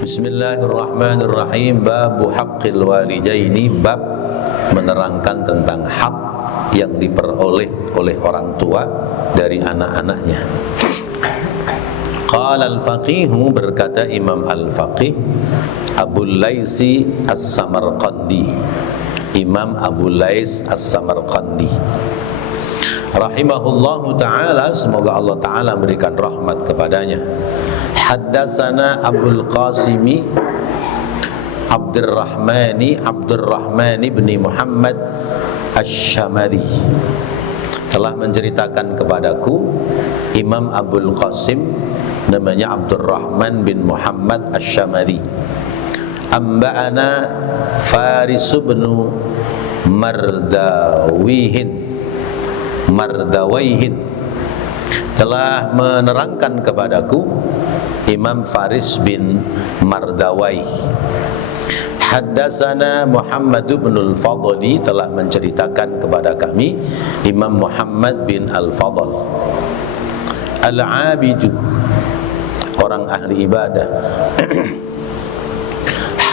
Bismillahirrahmanirrahim. Babu haqqil walidaini, bab menerangkan tentang hak yang diperoleh oleh orang tua dari anak-anaknya. Qala al-faqihu, berkata Imam al-faqih Abul Laisi as-Samarqandi, Imam Abu Lais as-Samarqandi rahimahullahu ta'ala, semoga Allah ta'ala memberikan rahmat kepadanya. Haddatsana Abdul Qasimi Abdurrahman bin Muhammad Asy-Syamari, telah menceritakan kepadaku Imam Abdul Qasim, namanya Abdurrahman bin Muhammad Asy-Syamari. Amba'ana Faris bin Mardawaihin, telah menerangkan kepadaku Imam Faris bin Mardawaih. Haddatsana Muhammad bin Al-Fadli, telah menceritakan kepada kami Imam Muhammad bin Al-Fadl. Al-Abidu, orang ahli ibadah.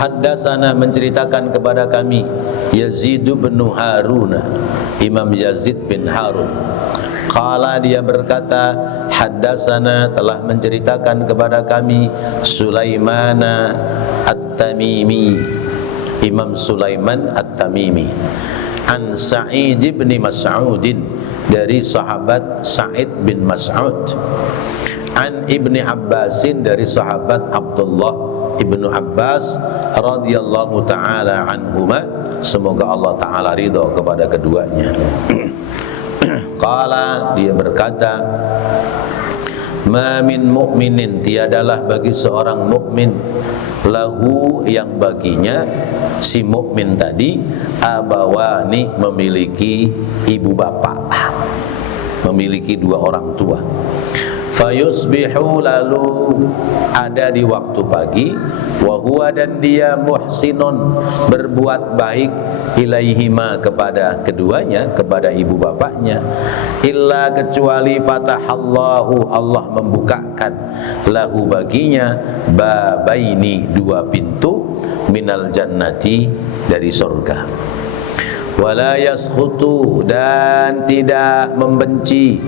Haddatsana, menceritakan kepada kami Yazid bin Harun, Imam Yazid bin Harun. Qala, dia berkata, haddatsana, telah menceritakan kepada kami Sulaiman At-Tamimi, Imam Sulaiman At-Tamimi. An Sa'id bin Mas'udin, dari sahabat Sa'id bin Mas'ud. An Ibni Abbasin, dari sahabat Abdullah Ibnu Abbas radhiyallahu ta'ala anhuma, semoga Allah ta'ala ridha kepada keduanya. Qala, dia berkata, ma min mu'minin, tiadalah bagi seorang mukmin, lahu, yang baginya si mukmin tadi, abawani, memiliki ibu bapak, memiliki dua orang tua. Fayusbihu, lalu ada di waktu pagi, wa huwa, dan dia muhsinun, berbuat baik, ilaihima, kepada keduanya, kepada ibu bapaknya, illa, kecuali fatahallahu, Allah membukakan, lahu, baginya, babaini, dua pintu, minal jannati, dari surga. Wala yaskhutu, dan tidak membenci,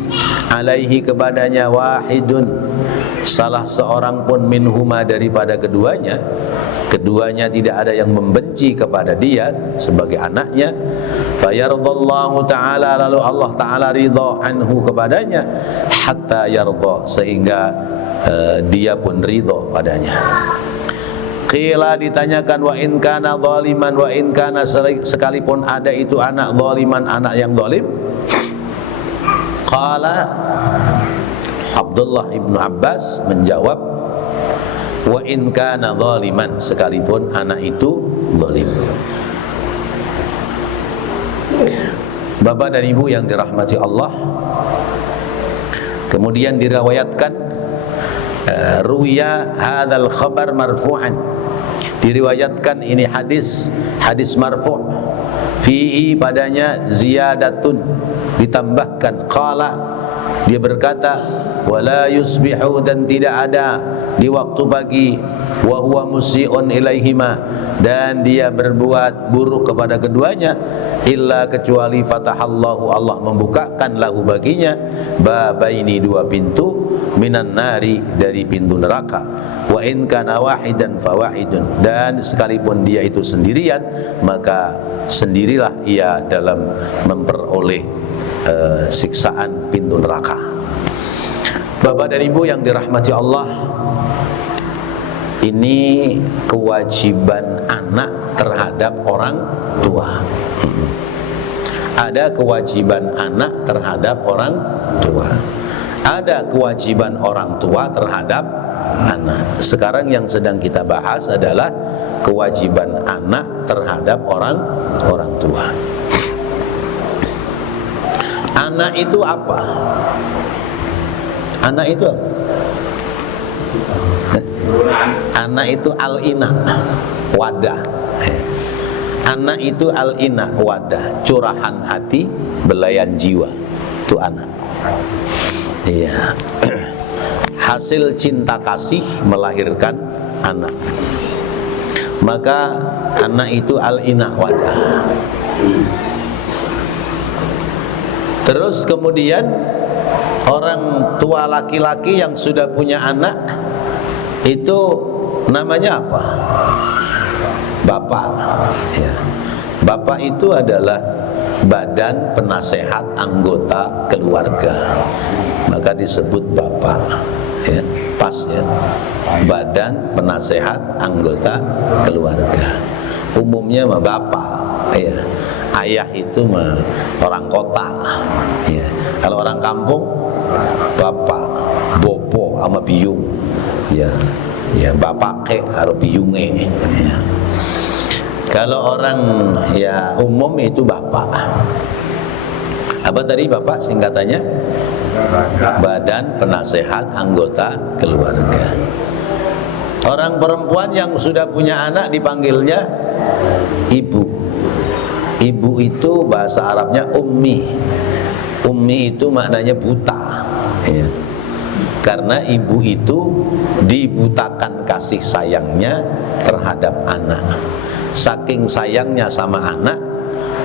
alaihi, kepadanya, wahidun, salah seorang pun, minhuma, daripada keduanya. Keduanya tidak ada yang membenci kepada dia sebagai anaknya. Fayardallahu ta'ala, lalu Allah ta'ala ridha anhu, kepadanya, hatta yardha, sehingga dia pun ridha padanya. Qila, ditanyakan, wa in kana zaliman, wa in kana, sekalipun ada itu anak zaliman, anak yang zalim. Qala, Abdullah ibnu Abbas menjawab, wa in kana zaliman, sekalipun anak itu zalim. Bapak dan Ibu yang dirahmati Allah, kemudian diriwayatkan, ruwiya hadzal khabar marfu'an, diriwayatkan ini hadis marfu', fihi, padanya, ziyadatun, ditambahkan. Qala, dia berkata, wala yusbihu, dan tidak ada di waktu pagi, wa huwa musi'un ilaihima, dan dia berbuat buruk kepada keduanya, illa, kecuali fatahallahu, Allah membukakan, lahu, baginya, babaini, dua pintu, minan nari, dari pintu neraka. Wa in kana wahidan fawahidun, dan sekalipun dia itu sendirian, maka sendirilah ia dalam memperoleh siksaan pintu neraka. Bapak dan Ibu yang dirahmati Allah, ini kewajiban anak terhadap orang tua. Ada kewajiban anak terhadap orang tua, ada kewajiban orang tua terhadap anak. Sekarang yang sedang kita bahas adalah kewajiban anak terhadap orang tua. Anak itu apa? Anak itu apa? Anak itu al-ina, wadah. Anak itu al-ina, wadah, curahan hati, belayan jiwa. Itu anak. Iya. Hasil cinta kasih melahirkan anak. maka anak itu al-ina wadah. Terus kemudian orang tua laki-laki yang sudah punya anak itu namanya apa? Bapak. Ya. Bapak itu adalah badan penasehat anggota keluarga, maka disebut bapak. Ya, pas ya. Badan penasehat anggota keluarga. Umumnya mah bapak. Ya. Ayah itu mah orang kota. Ya. Kalau orang kampung bapak, bopo sama biung. Ya. Ya, bapak ke harus biunge. Ya. Kalau orang ya umum itu bapak. Apa tadi bapak singkatannya? Badan penasehat anggota keluarga. Orang perempuan yang sudah punya anak dipanggilnya ibu. Ibu itu bahasa Arabnya ummi. Ummi itu maknanya buta. Ya. Karena ibu itu dibutakan kasih sayangnya terhadap anak. Saking sayangnya sama anak,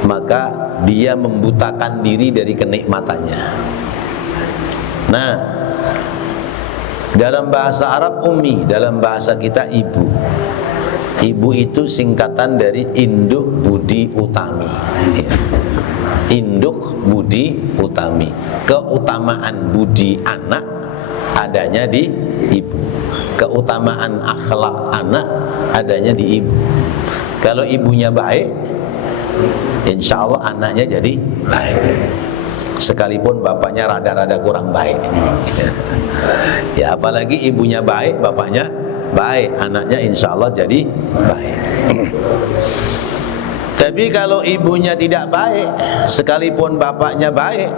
maka dia membutakan diri dari kenikmatannya. Nah, dalam bahasa Arab ummi, dalam bahasa kita ibu. Ibu itu singkatan dari induk budi utami. Induk budi utami. Keutamaan budi anak adanya di ibu. Keutamaan akhlak anak adanya di ibu. Kalau ibunya baik, insya Allah anaknya jadi baik. Sekalipun bapaknya rada-rada kurang baik. Ya apalagi ibunya baik, bapaknya baik, anaknya insya Allah jadi baik. Tapi kalau ibunya tidak baik, sekalipun bapaknya baik,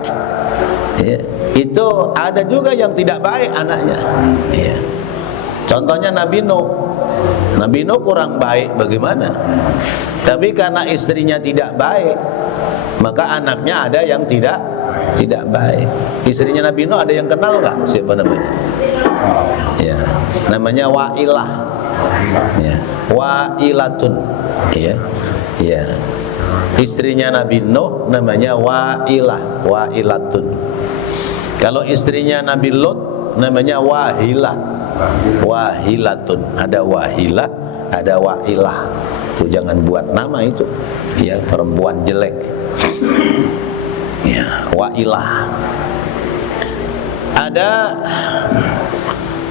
ya, itu ada juga yang tidak baik anaknya. Ya. Contohnya Nabi Nuh. Nabi Nuh kurang baik bagaimana? Tapi karena istrinya tidak baik, maka anaknya ada yang tidak baik. Istrinya Nabi Nuh ada yang kenal nggak? Siapa namanya? Ya, namanya Wa'ilah. Ya, Wa'ilatun. Ya, ya. Istrinya Nabi Nuh namanya Wa'ilah, Wa'ilatun. Kalau istrinya Nabi Lut namanya Wahilah. Wahilatun, ada wahilah, ada wa'ilah. Itu jangan buat nama itu. Ya, perempuan jelek. Ya, wa'ilah. Ada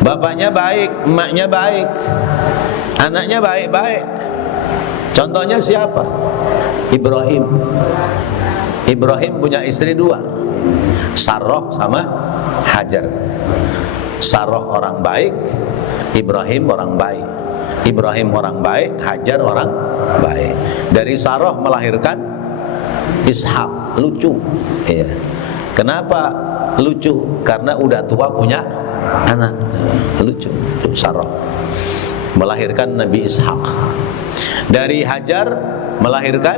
bapaknya baik, emaknya baik, anaknya baik-baik. Contohnya siapa? Ibrahim. Ibrahim punya istri dua, Sarah sama Hajar. Sarah orang baik, Ibrahim orang baik. Ibrahim orang baik, Hajar orang baik. Dari Sarah melahirkan Ishak, lucu. Ya. Kenapa lucu? Karena udah tua punya anak. Lucu, Sarah melahirkan Nabi Ishak. Dari Hajar melahirkan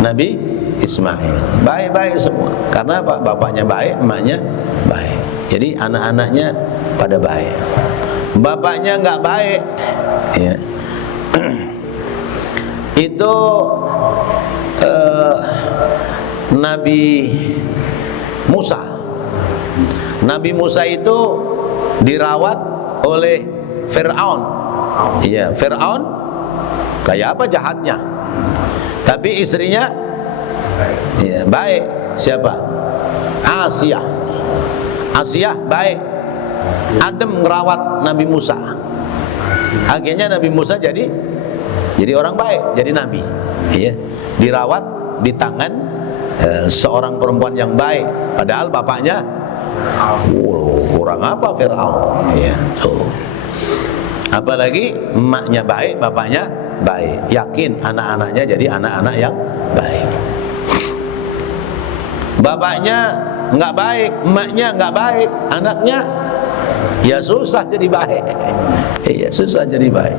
Nabi Ismail. Baik-baik semua. Karena apa? Bapaknya baik, emaknya baik. Jadi anak-anaknya pada baik. Bapaknya nggak baik, ya. Itu Nabi Musa. Nabi Musa itu dirawat oleh Fir'aun. Iya, Fir'aun kayak apa jahatnya. Tapi istrinya ya, baik. Siapa? Asia. Asia baik, adem ngerawat Nabi Musa. Akhirnya Nabi Musa jadi orang baik, jadi nabi. Iya, dirawat di tangan seorang perempuan yang baik. Padahal bapaknya kurang apa Fir'aun. Iya, tuh. Apalagi emaknya baik, bapaknya baik. Yakin anak-anaknya jadi anak-anak yang baik. Bapaknya nggak baik, emaknya nggak baik, anaknya ya susah jadi baik. Iya, susah jadi baik.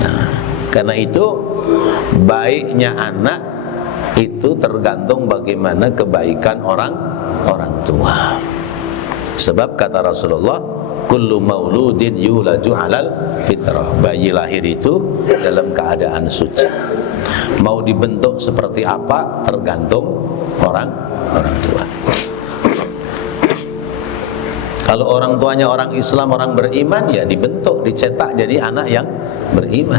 Nah, karena itu baiknya anak itu tergantung bagaimana kebaikan orang tua. Sebab kata Rasulullah, kullu mauludin yuladu 'alal fitrah. Bayi lahir itu dalam keadaan suci. Mau dibentuk seperti apa tergantung orang tua. Kalau orang tuanya orang Islam, orang beriman, ya dibentuk, dicetak jadi anak yang beriman.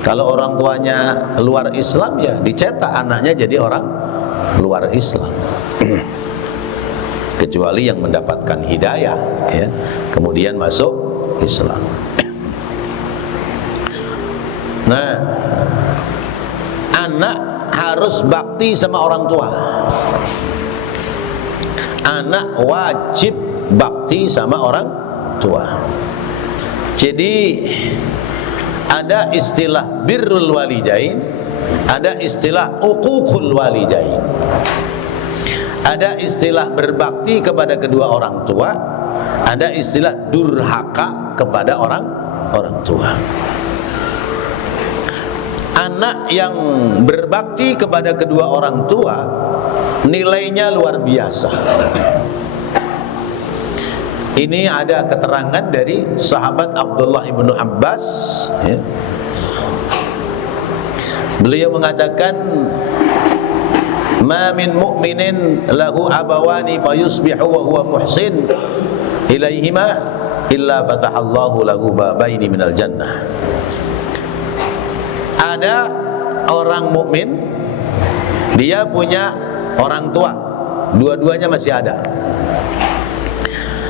Kalau orang tuanya luar Islam, ya dicetak anaknya jadi orang luar Islam. Kecuali yang mendapatkan hidayah, ya, kemudian masuk Islam. Nah, anak harus bakti sama orang tua. Anak wajib bakti sama orang tua. Jadi ada istilah birrul walidain, ada istilah uququl walidain. Ada istilah berbakti kepada kedua orang tua, ada istilah durhaka kepada orang tua. Anak yang berbakti kepada kedua orang tua nilainya luar biasa. Ini ada keterangan dari sahabat Abdullah ibnu Abbas, ya. Beliau mengatakan, ma min mu'minin lahu abawani fayusbihu wa huwa muhsin ilaihima illa fatahallahu lahu babaini minal jannah. Ada orang mukmin, dia punya orang tua, dua-duanya masih ada.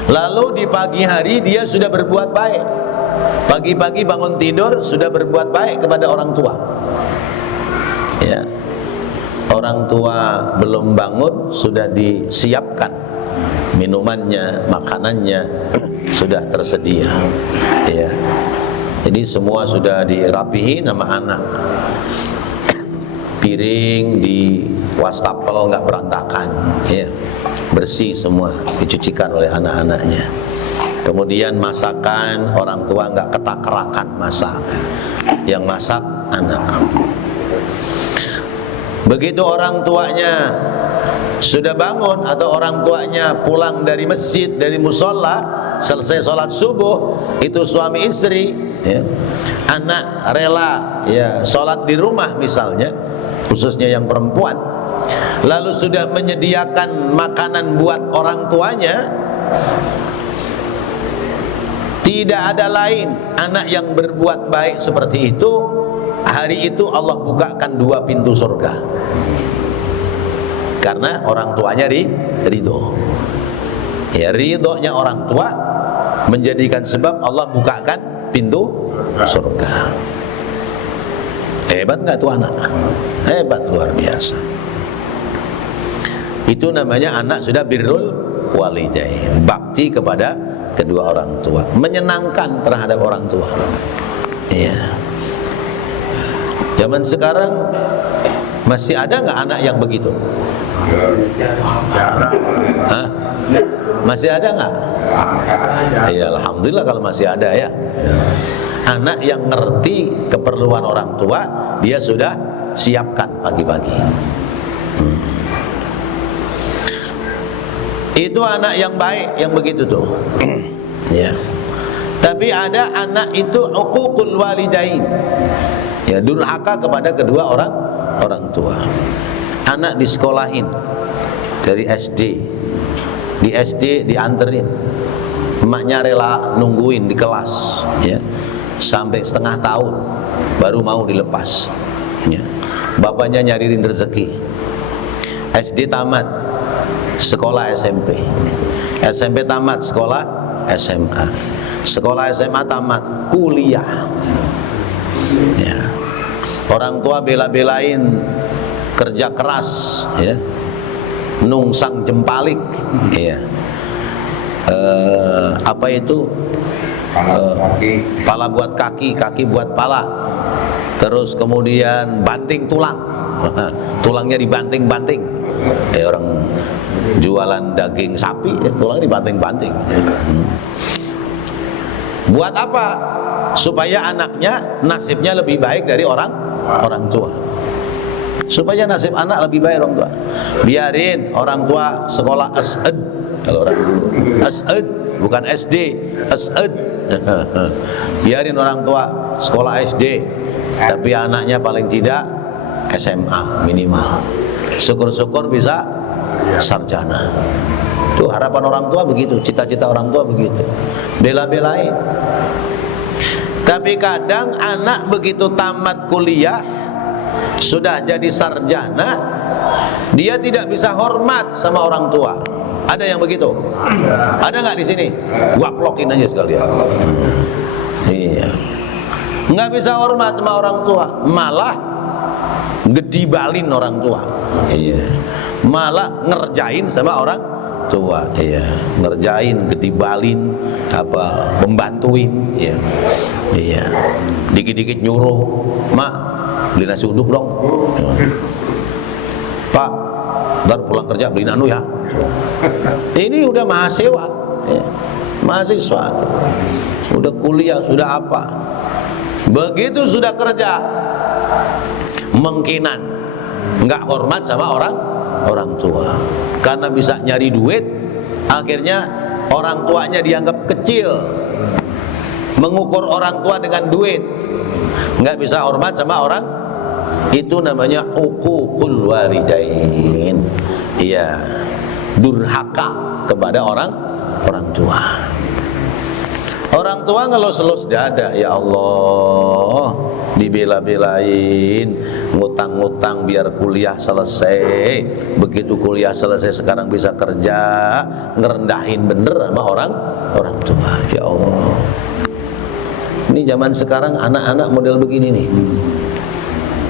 Lalu di pagi hari dia sudah berbuat baik. Pagi-pagi bangun tidur sudah berbuat baik kepada orang tua. Ya. Orang tua belum bangun sudah disiapkan minumannya, makanannya sudah tersedia. Ya. Jadi semua sudah dirapihin sama anak. Piring di wastafel nggak berantakan, ya. Bersih semua, dicucikan oleh anak-anaknya. Kemudian masakan, orang tua nggak ketak-kerakan masak, yang masak anak. Begitu orang tuanya sudah bangun atau orang tuanya pulang dari masjid, dari musola, selesai sholat subuh, itu suami istri, ya, anak rela, ya, sholat di rumah misalnya, khususnya yang perempuan, lalu sudah menyediakan makanan buat orang tuanya. Tidak ada lain anak yang berbuat baik seperti itu, hari itu Allah bukakan 2 pintu surga. Karena orang tuanya ridho. Ya, ridhonya orang tua menjadikan sebab Allah bukakan pintu surga. Hebat nggak tuh anak? Hebat, luar biasa. Itu namanya anak sudah birrul walidain, bakti kepada kedua orang tua, menyenangkan terhadap orang tua. Iya. Zaman sekarang masih ada nggak anak yang begitu? Hah? Masih ada nggak? Iya, alhamdulillah kalau masih ada, ya. Anak yang ngerti keperluan orang tua, dia sudah siapkan pagi-pagi. Itu anak yang baik yang begitu tuh. Ya. Tapi ada anak itu uququl walidain. Ya, durhaka kepada kedua orang tua. Anak disekolahin dari SD. Di SD dianterin. Emaknya rela nungguin di kelas, ya. Sampai setengah tahun baru mau dilepas. Ya. Bapaknya nyariin rezeki. SD tamat, sekolah SMP. SMP tamat, sekolah SMA. Sekolah SMA tamat, kuliah. Ya. Orang tua bela-belain kerja keras, ya. Nungsang jempalik, ya. Apa itu? Pala buat kaki, kaki buat pala. Terus kemudian banting tulang. Tulangnya dibanting-banting. Orang jualan daging sapi, ya, tulang dibanting-banting. Buat apa? Supaya anaknya nasibnya lebih baik dari orang tua. Supaya nasib anak lebih baik orang tua. Biarin orang tua sekolah ashad, kalau orang dulu. As'ad, bukan SD, As'ad. Biarin orang tua sekolah SD, tapi anaknya paling tidak SMA minimal. Syukur-syukur bisa sarjana. Itu harapan orang tua begitu, cita-cita orang tua begitu. Bela-belain. Tapi kadang anak begitu tamat kuliah, sudah jadi sarjana, dia tidak bisa hormat sama orang tua. Ada yang begitu? Ada nggak di sini? Gua plokin aja sekalian. Iya. Nggak bisa hormat sama orang tua, malah ngedibalin orang tua. Iya. Malah ngerjain sama orang tua. Iya. Ngerjain, gedibalin, apa, membantuin. Iya. Iya. Dikit-dikit nyuruh, mak beli nasi uduk dong. Pak, ntar pulang kerja beliin anu ya. Ini udah mahasiswa, ya. Mahasiswa, udah kuliah, sudah apa. Begitu sudah kerja, mengkinan, nggak hormat sama orang tua. Karena bisa nyari duit, akhirnya orang tuanya dianggap kecil. Mengukur orang tua dengan duit, nggak bisa hormat sama orang. Itu namanya uququl walidain. Iya, durhaka kepada orang tua. Orang tua ngelus-elus dada, ya Allah, dibela-belain, ngutang-ngutang biar kuliah selesai. Begitu kuliah selesai sekarang bisa kerja, ngerendahin bener sama orang tua. Ya Allah. Ini zaman sekarang anak-anak model begini nih.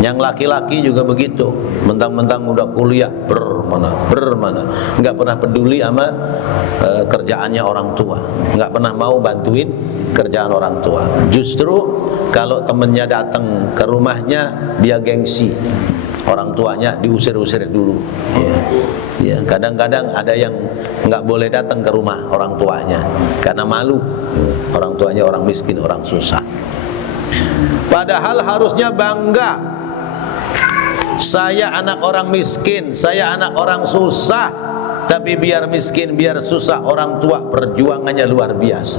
Yang laki-laki juga begitu, mentang-mentang udah kuliah bermana, nggak pernah peduli sama kerjaannya orang tua, nggak pernah mau bantuin kerjaan orang tua. Justru kalau temennya datang ke rumahnya, dia gengsi, orang tuanya diusir-usir dulu. Ya, kadang-kadang ada yang nggak boleh datang ke rumah orang tuanya karena malu, orang tuanya orang miskin, orang susah. Padahal harusnya bangga. Saya anak orang miskin, saya anak orang susah, tapi biar miskin, biar susah, orang tua perjuangannya luar biasa.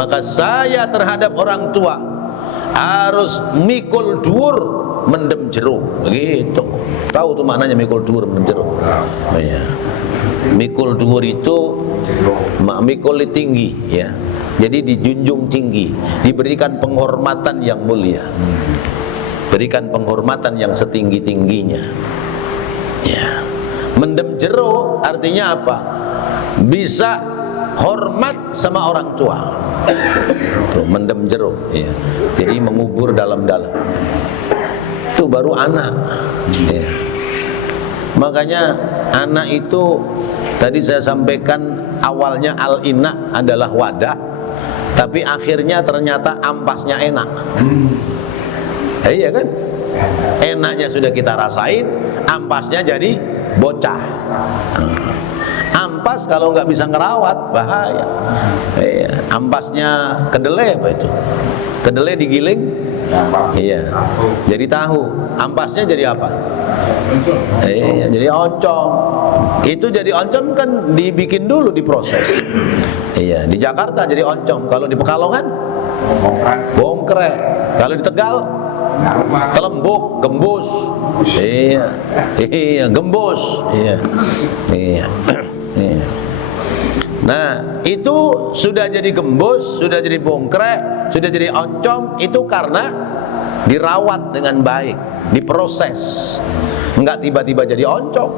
Maka saya terhadap orang tua harus mikul dur mendem jeruk, begitu. Tahu tuh maknanya mikul dur mendem jeruk? Ya. Mikul dur itu mikul tinggi, ya. Jadi dijunjung tinggi, diberikan penghormatan yang mulia. Berikan penghormatan yang setinggi-tingginya. Ya. Mendem jeruk artinya apa? Bisa hormat sama orang tua. Tuh, mendem jeruk, ya. Jadi mengubur dalam-dalam. Itu baru anak. Ya. Makanya anak itu tadi saya sampaikan awalnya al-ina adalah wadah, tapi akhirnya ternyata ampasnya enak. Iya kan? Enaknya sudah kita rasain, ampasnya jadi bocah. Ampas kalau nggak bisa ngerawat bahaya. Iya. Ampasnya kedelai apa itu? Kedelai digiling, iya, jadi tahu. Ampasnya jadi apa? Iya, jadi oncom. Itu jadi oncom kan dibikin dulu, diproses. Iya, di Jakarta jadi oncom. Kalau di Pekalongan, bongkrek. Kalau di Tegal, kelembuk, gembus. Iya, iya, gembus. Iya, iya, iya. Nah, itu sudah jadi gembus, sudah jadi bongkrek, sudah jadi oncom, itu karena dirawat dengan baik, diproses. Enggak tiba-tiba jadi oncom.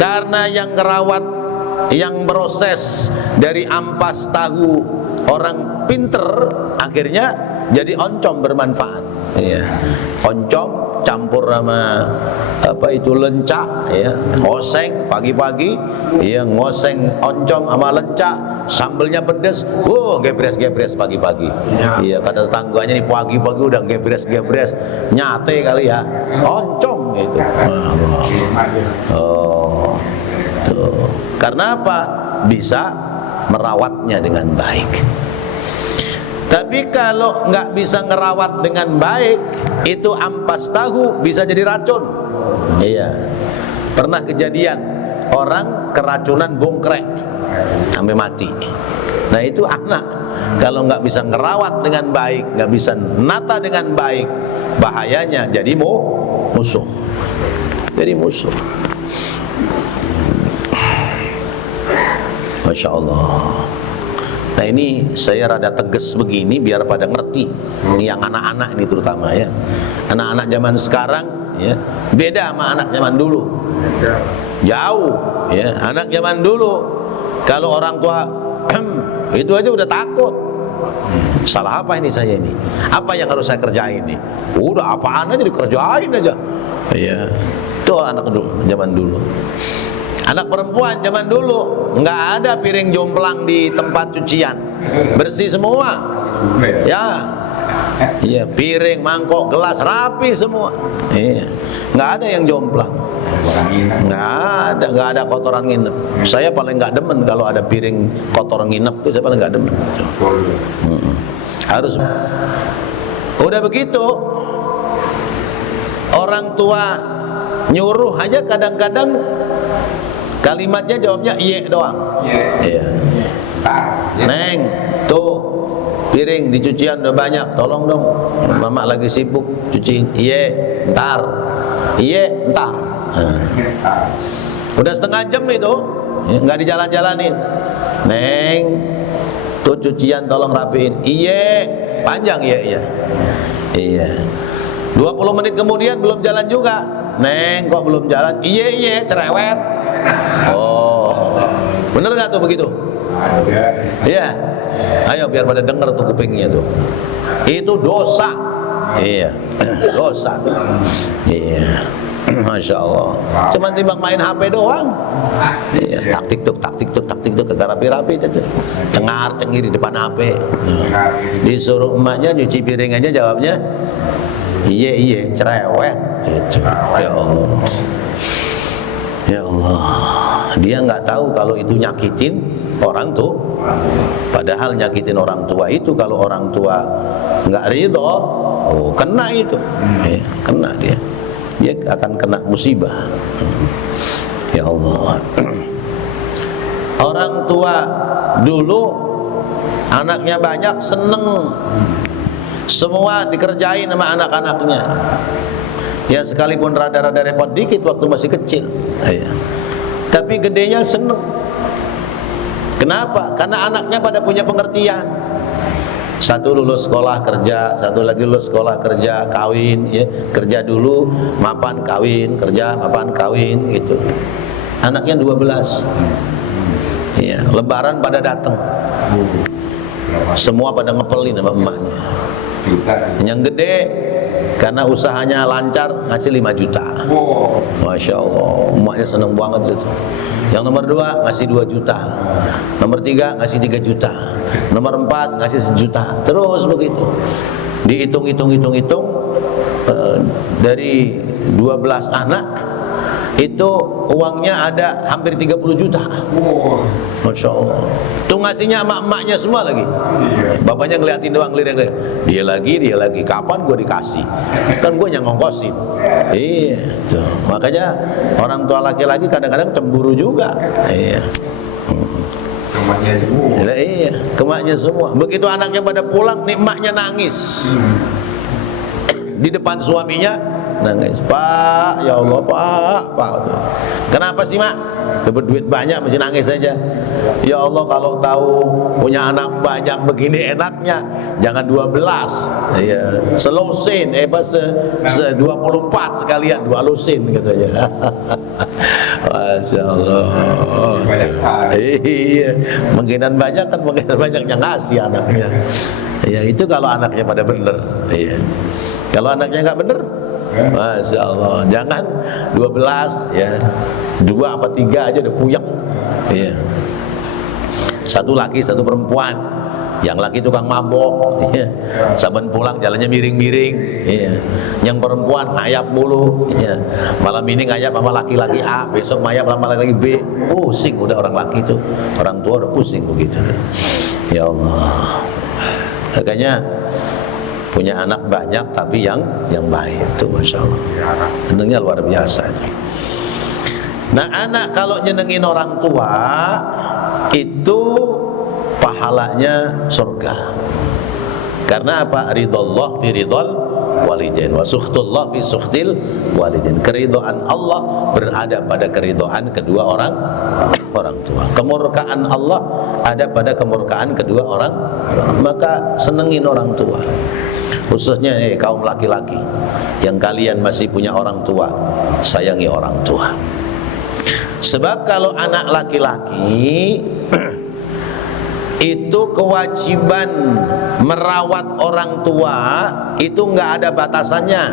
Karena yang ngerawat, yang proses dari ampas tahu orang pinter, akhirnya jadi oncom bermanfaat. Iya. Oncom campur sama apa itu lencak, ya, ngoseng pagi-pagi, ya, ngoseng oncom sama lencak, sambelnya pedes, gebres pagi-pagi. Iya, kata tetangganya nih pagi-pagi udah gebres nyate kali ya, oncom gitu. Oh, tuh. Karena apa? Bisa merawatnya dengan baik. Tapi kalau nggak bisa ngerawat dengan baik, itu ampas tahu bisa jadi racun. Iya, pernah kejadian orang keracunan bongkrek sampai mati. Nah itu anak kalau nggak bisa ngerawat dengan baik, nggak bisa nata dengan baik, bahayanya jadi musuh. Jadi musuh. Masya Allah. Nah ini saya rada tegas begini biar pada ngerti, yang anak-anak ini terutama ya. Anak-anak zaman sekarang ya beda sama anak zaman dulu. Jauh ya. Anak zaman dulu kalau orang tua itu aja udah takut. Salah apa ini saya ini? Apa yang harus saya kerjain nih? Udah apaan aja dikerjain aja. Iya. Itu anak dulu, zaman dulu. Anak perempuan zaman dulu nggak ada piring jomplang di tempat cucian, bersih semua. Ya, iya, piring, mangkok, gelas rapi semua. Iya, nggak ada yang jomplang. Nggak ada kotoran nginep. Saya paling nggak demen kalau ada piring kotor nginep, itu saya paling nggak demen. Harus. Udah begitu, orang tua nyuruh aja kadang-kadang kalimatnya jawabnya iye doang. Iya. Neng, tuh piring di cucian udah banyak, tolong dong. Mama lagi sibuk cuciin. Iye, ntar. Iye, ntar. Udah setengah jam itu, nggak dijalan-jalanin. Neng, tuh cucian tolong rapiin. Iye, panjang iya. Iya. 20 menit kemudian belum jalan juga. Neng, kok belum jalan? Iye, cerewet. Oh, bener gak tuh begitu? Iya. Ayo biar pada denger tuh kupingnya tuh. Itu dosa. Iya, dosa. Iya. Masya Allah. Cuman timbang main HP doang. Iya. Taktik tuh kagak rapi-rapi itu. Cengar-cengir di depan HP. Disuruh emaknya nyuci piring aja jawabnya iye, cerewet. Gitu. Ya Allah. Ya Allah. Dia nggak tahu kalau itu nyakitin orang tuh. Padahal nyakitin orang tua itu kalau orang tua nggak ridho, oh kena itu. Ya, kena dia. Dia akan kena musibah. Ya Allah. Orang tua dulu anaknya banyak seneng, semua dikerjain sama anak-anaknya. Ya sekalipun rada-rada repot dikit waktu masih kecil. Ya. Tapi gedenya seneng. Kenapa? Karena anaknya pada punya pengertian. Satu lulus sekolah kerja, satu lagi lulus sekolah kerja, kawin, ya, kerja dulu, mapan kawin, kerja, mapan kawin, gitu. Anaknya 12. Ya, lebaran pada datang. Semua pada ngepelin sama emaknya. Yang gede karena usahanya lancar ngasih 5 juta. Masya Allah, emaknya seneng banget itu. Yang nomor 2 ngasih 2 juta, nomor 3 ngasih 3 juta, nomor 4 ngasih 1 juta. Terus begitu. Dihitung dari 12 anak itu uangnya ada hampir 30 juta. Masya Allah. Itu ngasihnya emak-emaknya semua lagi. Bapaknya ngeliatin doang, lirik. Dia lagi. Kapan gue dikasih? Kan gue yang ngongkosin. Iya. Tuh. Makanya orang tua laki-laki kadang-kadang cemburu juga. Iya. Kemaknya semua. Iya, kemaknya semua. Begitu anaknya pada pulang, nih emaknya nangis. Di depan suaminya nangis. Pak, ya Allah Pak. Kenapa sih mak? Dapat duit banyak masih nangis saja. Ya Allah kalau tahu punya anak banyak begini enaknya jangan 12. Ya, selusin, pas 24 sekalian 2 lusin katanya. Masya Allah. Iya, mungkinan banyak kan mungkinan banyak yang ngasih anaknya. Ya itu kalau anaknya pada bener. Iya. Kalau anaknya nggak bener, Masya Allah, jangan 12 ya, 2 apa 3 aja udah puyeng. Iya. Satu laki, satu perempuan. Yang laki tukang mabok, iya. Saban pulang jalannya miring-miring, iya. Yang perempuan ngayap mulu, iya. Malam ini ngayap sama laki-laki A, besok ngayap sama laki-laki B. Pusing udah orang laki itu, orang tua udah pusing begitu. Ya Allah. Makanya punya anak banyak tapi yang baik itu Masya Allah. Tentunya luar biasa itu. Nah, anak kalau nyenengin orang tua itu pahalanya surga. Karena apa? Ridallah fi ridal walidain wa sukhtullah fi sukhtil walidain. Keridhaan Allah berada pada keridhaan kedua orang tua. Kemurkaan Allah ada pada kemurkaan kedua orang. Maka senengin orang tua. Khususnya kaum laki-laki yang kalian masih punya orang tua, sayangi orang tua. Sebab kalau anak laki-laki itu kewajiban merawat orang tua itu nggak ada batasannya,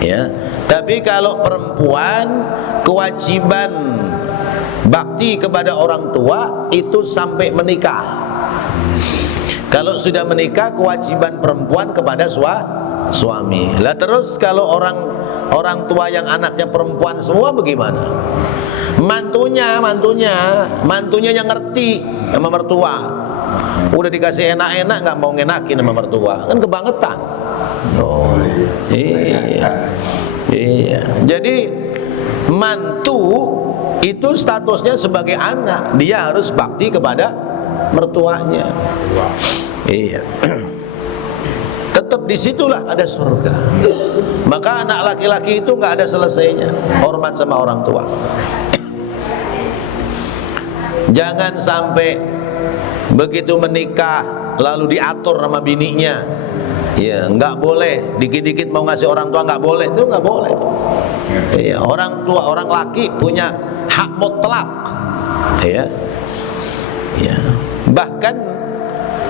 ya. Tapi kalau perempuan kewajiban bakti kepada orang tua itu sampai menikah. Kalau sudah menikah kewajiban perempuan kepada suami. Lah terus kalau orang tua yang anaknya perempuan semua bagaimana? Mantunya yang ngerti sama mertua. Udah dikasih enak-enak nggak mau ngenakin sama mertua, kan kebangetan. Oh, iya. Jadi mantu itu statusnya sebagai anak, dia harus bakti kepada mertuanya. Iya. Tetap disitulah ada surga. Maka anak laki-laki itu nggak ada selesainya hormat sama orang tua. Jangan sampai begitu menikah lalu diatur sama bininya. Ya, nggak boleh. Dikit-dikit mau ngasih orang tua nggak boleh. Itu nggak boleh. Ya, orang tua, orang laki punya hak mutlak. Ya. Bahkan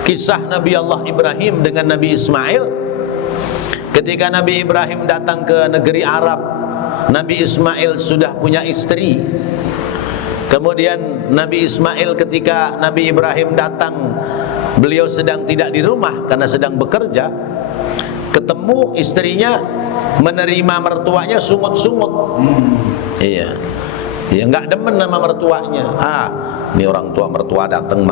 kisah Nabi Allah Ibrahim dengan Nabi Ismail, ketika Nabi Ibrahim datang ke negeri Arab, Nabi Ismail sudah punya istri. Kemudian Nabi Ismail ketika Nabi Ibrahim datang, beliau sedang tidak di rumah karena sedang bekerja. Ketemu istrinya menerima mertuanya sungut-sungut. Iya. Dia nggak demen sama mertuanya. Ini orang tua mertua datang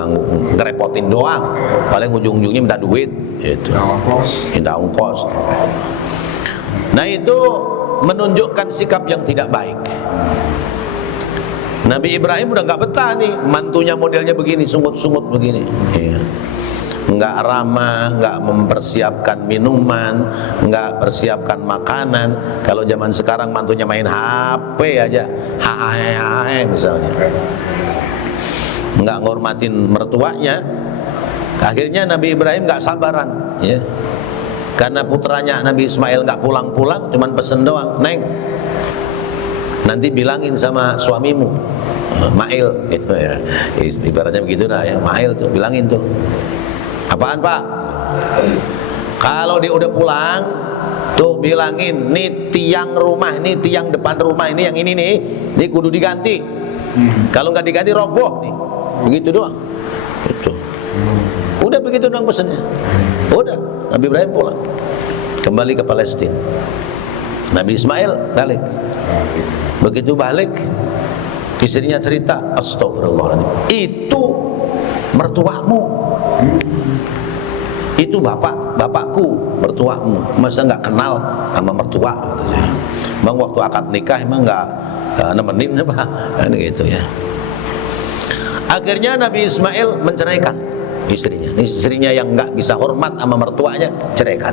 ngerepotin doang. Paling ujung-ujungnya minta duit. Itu. Minta ongkos. Nah itu menunjukkan sikap yang tidak baik. Nabi Ibrahim udah nggak betah nih, mantunya modelnya begini, sungut-sungut begini. Iya. Nggak ramah, nggak mempersiapkan minuman, nggak persiapkan makanan. Kalau zaman sekarang mantunya main HP aja, hahaha misalnya, nggak ngormatin mertuanya. Akhirnya Nabi Ibrahim nggak sabaran, ya. Karena putranya Nabi Ismail nggak pulang-pulang, cuman pesen doang, Neng, nanti bilangin sama suamimu, Mail, gitu ya. Ibaratnya begitu dah ya, Mail tuh, bilangin tuh. Apaan Pak? Kalau dia udah pulang, tuh bilangin, nih tiang rumah, nih tiang depan rumah ini yang ini nih, ini kudu diganti. Kalau nggak diganti roboh nih. Begitu doang. Itu. Udah begitu doang pesannya. Udah, Nabi Ibrahim pulang, kembali ke Palestina. Nabi Ismail balik. Begitu balik, istrinya cerita, astagfirullahaladzim, itu mertuamu, itu bapakku, mertuamu, masa nggak kenal sama mertua? Emang waktu akad nikah emang nggak nemenin apa? Kan gitu ya. Akhirnya Nabi Ismail menceraikan istrinya yang nggak bisa hormat sama mertuanya, ceraikan.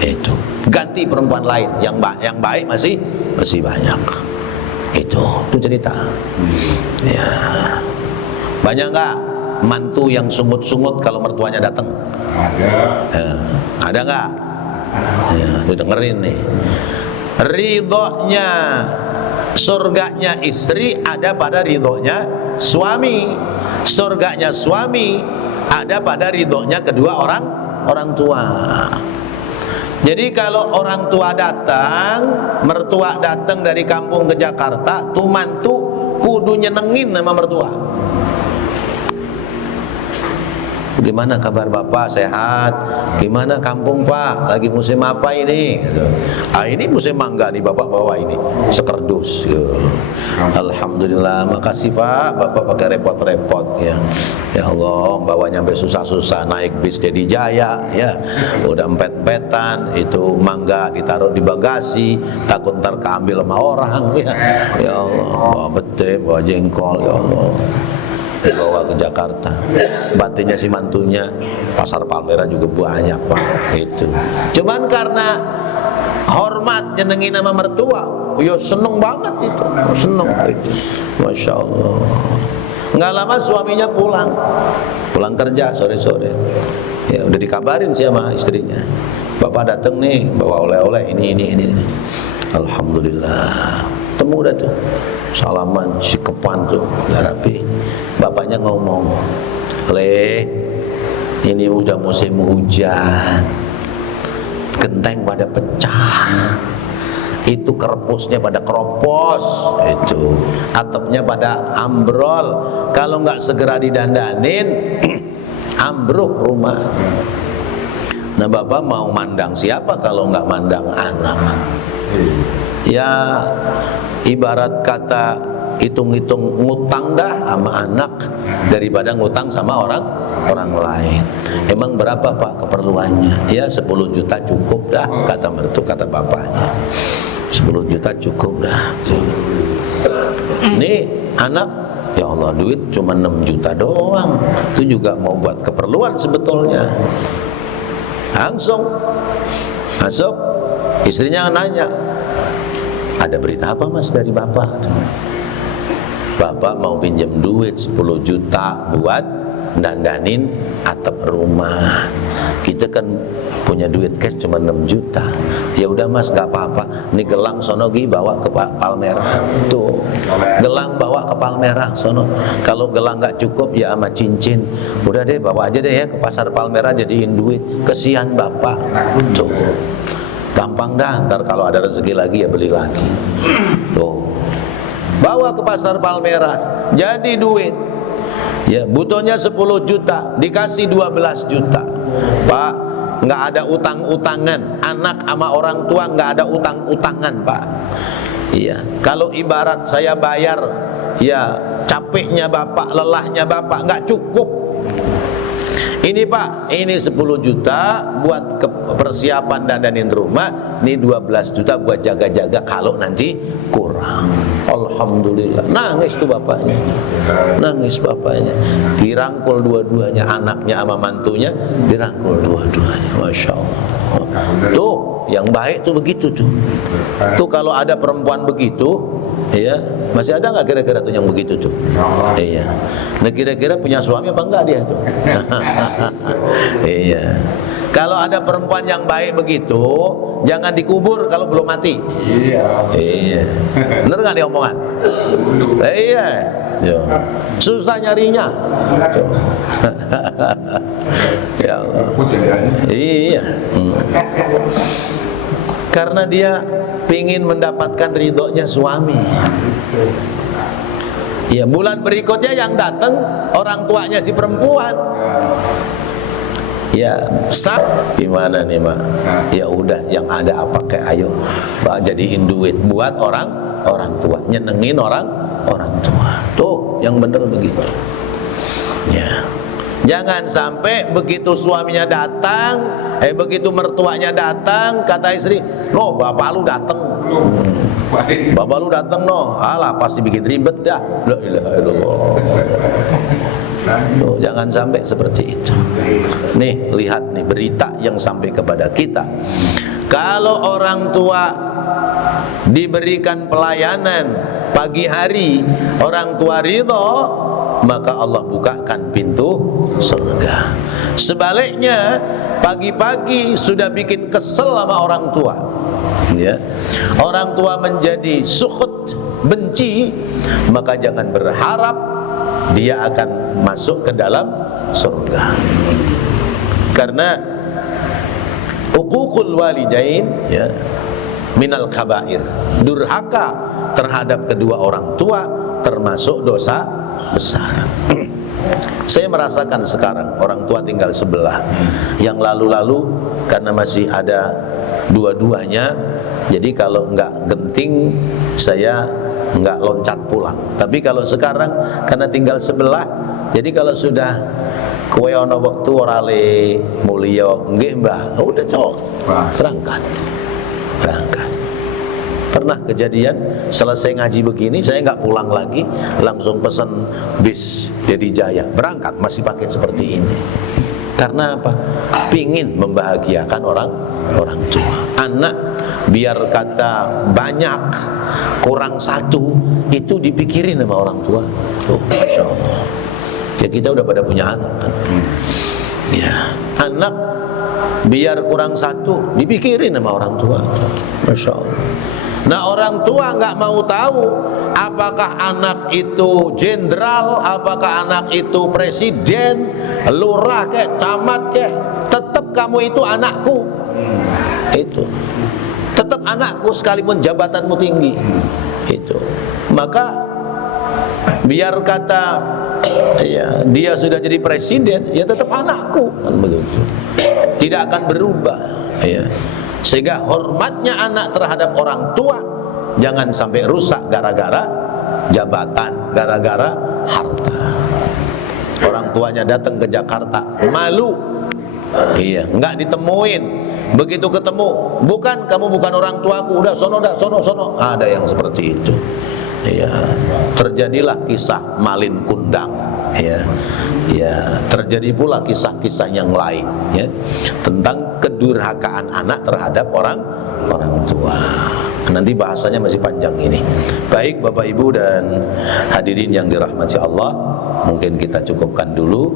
Itu ganti perempuan lain yang baik masih banyak. Itu cerita. Ya. Banyak nggak mantu yang sungut-sungut kalau mertuanya datang? Ada nggak? Ya, tuh dengerin nih. Ridhonya surganya istri ada pada ridhonya suami. Surganya suami ada pada ridhonya kedua orang tua. Jadi kalau orang tua datang, mertua datang dari kampung ke Jakarta, tuh mantu kudu nyenengin sama mertua. Gimana kabar Bapak, sehat? Gimana kampung Pak, lagi musim apa ini? Gitu. Ini musim mangga nih, Bapak bawa ini sekerdus. Gitu. Alhamdulillah, makasih Pak, Bapak pakai repot-repot ya. Ya Allah, bawanya sampai susah-susah, naik bis Dedi Jaya ya. Udah empet-empetan, itu mangga ditaruh di bagasi, takut ntar keambil sama orang ya. Ya Allah, bawa bete, bawa jengkol ya Allah. Dibawa ke Jakarta. Batinnya si mantunya pasar Palmerah juga banyak Pak. Itu. Cuman karena hormat nyenengin nama mertua, ya seneng banget itu, seneng itu. Masya Allah. Nggak lama suaminya pulang kerja sore-sore. Ya udah dikabarin sih sama istrinya. Bapak datang nih bawa oleh-oleh ini. Alhamdulillah. Temu dah tuh. Salaman sikepan tuh, udah rapi. Bapaknya ngomong, "Le, ini udah musim hujan. Genteng pada pecah. Itu kerpusnya pada keropos, itu atapnya pada ambrol. Kalau nggak segera didandanin, ambruk rumah." Nah, Bapak mau mandang siapa kalau nggak mandang anak? Ya ibarat kata hitung-hitung ngutang dah sama anak daripada ngutang sama orang lain. Emang berapa Pak keperluannya? Ya 10 juta cukup dah, kata mertua, kata bapaknya. 10 juta cukup dah. Ini anak, ya Allah, duit cuma 6 juta doang. Itu juga mau buat keperluan sebetulnya. Langsung masuk, istrinya nanya, "Ada berita apa Mas dari Bapak?" "Bapak mau pinjam duit 10 juta buat dandanin atap rumah. Kita kan punya duit cash cuma 6 juta. Ya udah Mas, gak apa-apa. Ini gelang sono gi bawa ke Palmerah. Tuh, gelang bawa ke Palmerah sono. Kalau gelang gak cukup ya sama cincin. Udah deh bawa aja deh ya ke pasar Palmerah jadiin duit. Kesian Bapak." Tuh, gampang dah, ntar kalau ada rezeki lagi ya beli lagi. Tuh, bawa ke pasar Palmerah, jadi duit. Ya, butuhnya 10 juta, dikasih 12 juta. Pak, nggak ada utang-utangan. Anak sama orang tua nggak ada utang-utangan, Pak. Iya, kalau ibarat saya bayar, ya capeknya Bapak, lelahnya Bapak nggak cukup. Ini Pak, ini 10 juta buat persiapan dandanin rumah, ini 12 juta buat jaga-jaga kalau nanti kurang. Alhamdulillah, nangis tuh bapaknya, nangis bapaknya. Dirangkul dua-duanya, anaknya sama mantunya, dirangkul dua-duanya. Masya Allah. Tuh, yang baik tuh begitu tuh. Tuh kalau ada perempuan begitu, ya masih ada nggak kira-kira tuh yang begitu tuh? Iya. Nah kira-kira punya suami apa enggak dia tuh? Iya. Kalau ada perempuan yang baik begitu, jangan dikubur kalau belum mati. Iya. Bener nggak dia omongan? Iya. Yo. Susah nyarinya. Ya Allah. Iya. Karena dia pingin mendapatkan ridhonya suami. Ya, bulan berikutnya yang datang orang tuanya si perempuan. Ya, sak gimana nih, Mak? Ya udah, yang ada apa kayak ayo, Pak, jadiin duit buat orang tua, nyenengin orang tua. Tuh, yang bener begitu. Ya. Jangan sampai begitu suaminya datang, begitu mertuanya datang, kata istri, "No, bapak lu datang." "Bapak lu datang no." "Alah, pasti bikin ribet dah." La ilaha illallah. Tuh, jangan sampai seperti itu. Nih, lihat nih berita yang sampai kepada kita. Kalau orang tua diberikan pelayanan pagi hari, orang tua ridho, maka Allah bukakan pintu surga. Sebaliknya, pagi-pagi sudah bikin kesel sama orang tua, ya, orang tua menjadi sukhut, benci, maka jangan berharap dia akan masuk ke dalam surga. Karena uququl walidain, ya, minal kabair, durhaka terhadap kedua orang tua termasuk dosa besar. Saya merasakan sekarang orang tua tinggal sebelah. Yang lalu-lalu karena masih ada dua-duanya, jadi kalau nggak genting saya nggak loncat pulang. Tapi kalau sekarang karena tinggal sebelah, jadi kalau sudah kowe ana wektu ora le mulya, nggih Mbah, udah cok, berangkat. Pernah kejadian selesai ngaji begini, saya nggak pulang lagi, langsung pesan bis Jadi Jaya, berangkat masih pakai seperti ini. Karena apa? Pingin membahagiakan orang tua. Anak biar kata banyak kurang satu, itu dipikirin sama orang tua. Oh, Masya Allah. Ya kita udah pada punya anak kan. Ya, anak biar kurang satu dipikirin sama orang tua. Masya Allah. Nah, orang tua nggak mau tahu apakah anak itu jenderal, apakah anak itu presiden, lurah kek, camat kek, tetap kamu itu anakku. Itu tetap anakku sekalipun jabatanmu tinggi. Itu. Maka biar kata ya dia sudah jadi presiden, ya tetap anakku kan begitu. Tidak akan berubah ya. Sehingga hormatnya anak terhadap orang tua jangan sampai rusak gara-gara jabatan, gara-gara harta. Orang tuanya datang ke Jakarta malu, iya, nggak ditemuin. Begitu ketemu, bukan kamu bukan orang tuaku, udah sono, sono. Ada yang seperti itu. Ya, terjadilah kisah Malin Kundang. Ya, terjadi pula kisah-kisah yang lain ya, tentang kedurhakaan anak terhadap orang tua. Nanti bahasanya masih panjang ini. Baik Bapak Ibu dan hadirin yang dirahmati Allah, mungkin kita cukupkan dulu.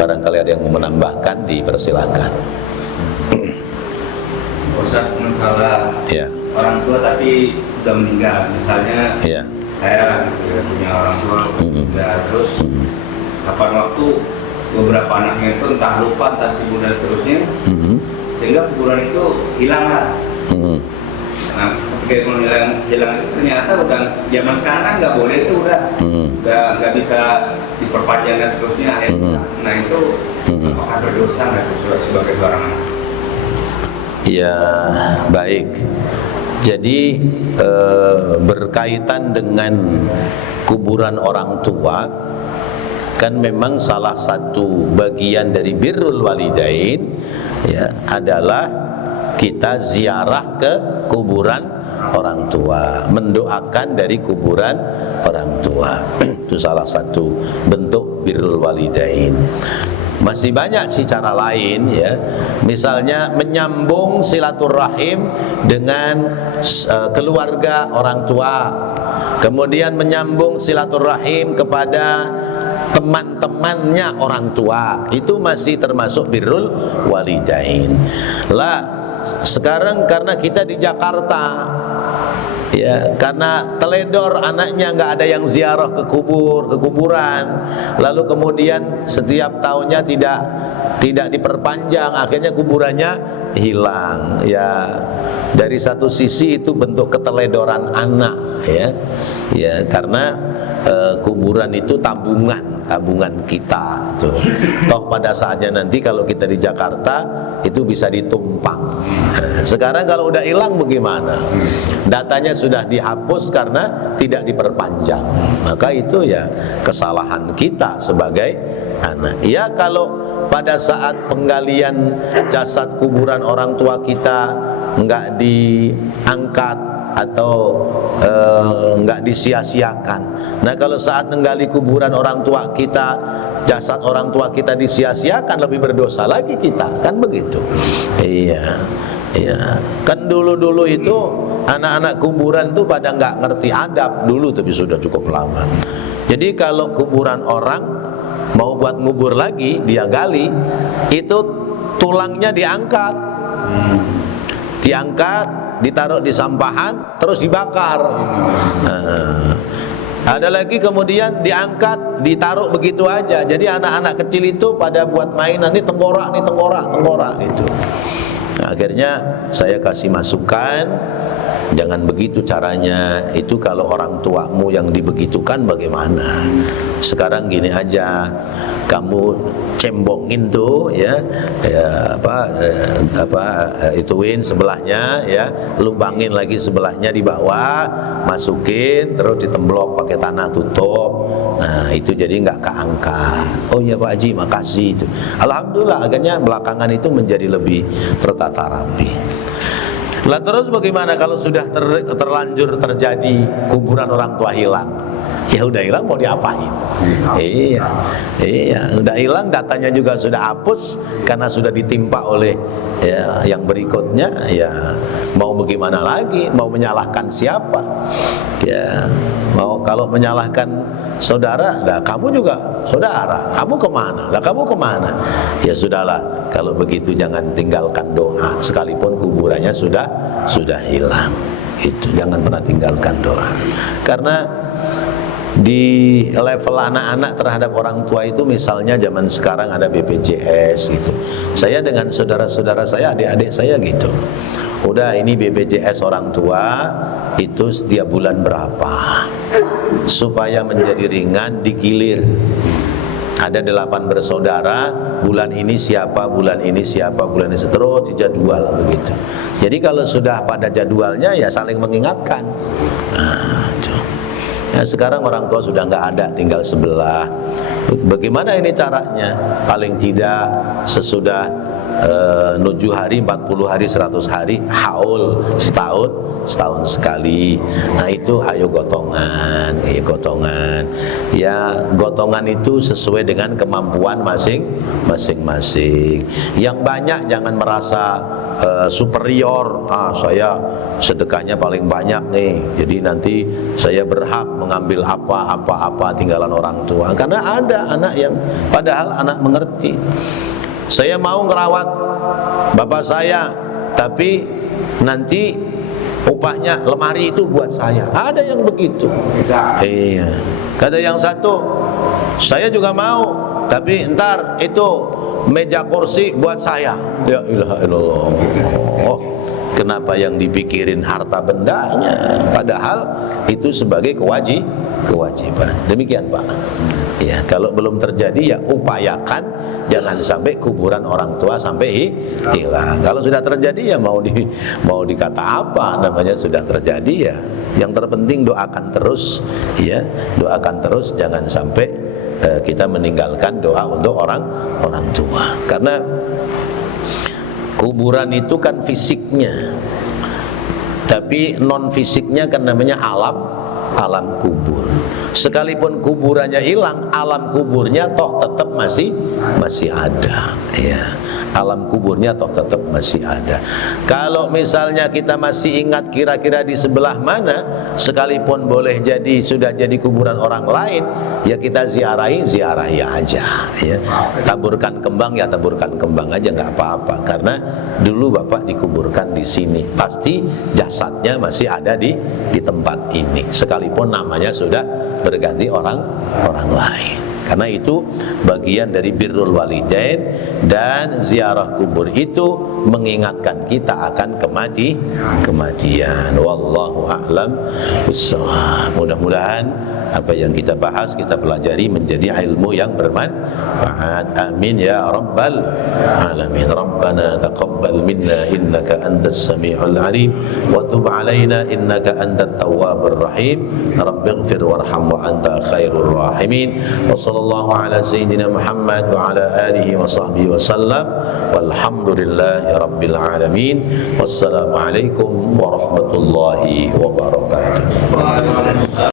Barangkali ada yang mau menambahkan, dipersilakan. Ustaz, masalah ya, orang tua tapi sudah meninggal, misalnya ya, saya punya orang tua terus kapan waktu beberapa anaknya itu entah lupa, entah sibuk dan seterusnya, sehingga kuburan itu hilang lah. Nah, ketika hilang itu ternyata udah zaman sekarang kan nggak boleh itu udah nggak bisa diperpanjang dan seterusnya. Nah itu apakah berdosa nggak sebagai seorang anak? Ya baik. Jadi berkaitan dengan kuburan orang tua, kan memang salah satu bagian dari birrul walidain ya adalah kita ziarah ke kuburan orang tua, mendoakan dari kuburan orang tua. Itu salah satu bentuk birrul walidain. Masih banyak sih cara lain ya. Misalnya menyambung silaturahim dengan keluarga orang tua. Kemudian menyambung silaturahim kepada teman-temannya orang tua. Itu masih termasuk birrul walidain. Lah sekarang karena kita di Jakarta ya, karena teledor anaknya nggak ada yang ziarah ke kuburan, lalu kemudian setiap tahunnya tidak diperpanjang, akhirnya kuburannya hilang ya. Dari satu sisi itu bentuk keteledoran anak ya karena kuburan itu tabungan kita tuh. Toh pada saatnya nanti kalau kita di Jakarta itu bisa ditumpang. Sekarang kalau udah hilang bagaimana? Datanya sudah dihapus karena tidak diperpanjang. Maka itu ya kesalahan kita sebagai anak. Ya kalau pada saat penggalian jasad kuburan orang tua kita enggak diangkat atau enggak disia-siakan. Nah kalau saat menggali kuburan orang tua kita, jasad orang tua kita disia-siakan, lebih berdosa lagi kita, kan begitu. Iya. Kan dulu itu anak-anak kuburan tuh pada nggak ngerti adab dulu, tapi sudah cukup lama. Jadi kalau kuburan orang mau buat ngubur lagi, dia gali, itu tulangnya diangkat, ditaruh di sampahan, terus dibakar. Ada lagi kemudian diangkat, ditaruh begitu aja. Jadi anak-anak kecil itu pada buat mainan, ini tengkorak itu. Nah, akhirnya saya kasih masukan Jangan begitu caranya. Itu kalau orang tuamu yang dibegitukan bagaimana? Sekarang gini aja, kamu cembongin tuh ya, ituin sebelahnya ya, lubangin lagi sebelahnya di bawah, masukin terus ditemblok pakai tanah tutup. Nah itu jadi nggak keangkat. Oh ya Pak Haji makasih itu. Alhamdulillah akhirnya belakangan itu menjadi lebih tertata rapi. Lah terus bagaimana kalau sudah terlanjur terjadi kuburan orang tua hilang? Ya udah hilang mau diapain? Iya, udah hilang, datanya juga sudah hapus karena sudah ditimpa oleh ya, yang berikutnya. Ya mau bagaimana lagi? Mau menyalahkan siapa? Ya mau kalau menyalahkan saudara, lah kamu juga saudara, kamu kemana? Lah kamu kemana? Ya sudahlah, kalau begitu jangan tinggalkan doa, sekalipun kuburannya sudah hilang. Itu jangan pernah tinggalkan doa, karena di level anak-anak terhadap orang tua itu, misalnya zaman sekarang ada BPJS gitu. Saya dengan saudara-saudara saya, adik-adik saya gitu, udah ini BPJS orang tua itu setiap bulan berapa, supaya menjadi ringan digilir. Ada 8 bersaudara, bulan ini siapa, bulan ini siapa, bulan ini terus dijadwal begitu. Jadi kalau sudah pada jadwalnya ya saling mengingatkan. Nah, sekarang orang tua sudah nggak ada, tinggal sebelah. Bagaimana ini caranya? Paling tidak sesudah 7 hari, 40 hari, 100 hari, haul setahun sekali. Nah itu ayo gotongan. Ya gotongan itu sesuai dengan kemampuan masing-masing. Yang banyak jangan merasa superior. Saya sedekahnya paling banyak nih, jadi nanti saya berhak mengambil apa tinggalan orang tua. Karena ada anak yang padahal anak mengerti. Saya mau ngerawat bapak saya, tapi nanti upahnya lemari itu buat saya. Ada yang begitu. Iya. Kata yang satu, saya juga mau, tapi ntar itu meja kursi buat saya. Ya ilaha illallah. Kenapa yang dipikirin harta bendanya, padahal itu sebagai kewajiban. Demikian Pak. Ya, kalau belum terjadi ya upayakan jangan sampai kuburan orang tua sampai hilang. Kalau sudah terjadi ya mau dikata apa, namanya sudah terjadi ya. Yang terpenting doakan terus ya, doakan terus, jangan sampai kita meninggalkan doa untuk orang tua. Karena kuburan itu kan fisiknya, tapi non fisiknya kan namanya alam kubur. Sekalipun kuburannya hilang, alam kuburnya toh tetap masih ada ya. Alam kuburnya toh tetap masih ada. Kalau misalnya kita masih ingat kira-kira di sebelah mana, sekalipun boleh jadi sudah jadi kuburan orang lain, ya kita ziarahi aja ya. Taburkan kembang ya taburkan kembang aja, nggak apa-apa, karena dulu Bapak dikuburkan di sini, pasti jasadnya masih ada di tempat ini, sekalipun namanya sudah berganti orang lain. Karena itu bagian dari birrul walidain, dan ziarah kubur itu mengingatkan kita akan kematian. Wallahu a'lam bishawab. Mudah-mudahan apa yang kita bahas, kita pelajari menjadi ilmu yang bermanfaat. Amin ya rabbal alamin. Rabbana taqabbal minna innaka antas samiul alim wa tub alaina innaka antat tawwabur rahim. Rabbighfir warham wa anta khairur rahimin. Wa sallallahu ala sayyidina Muhammad wa ala alihi wa sahbihi wa sallam. Walhamdulillahi rabbil alamin. Wassalamu alaikum warahmatullahi wabarakatuh.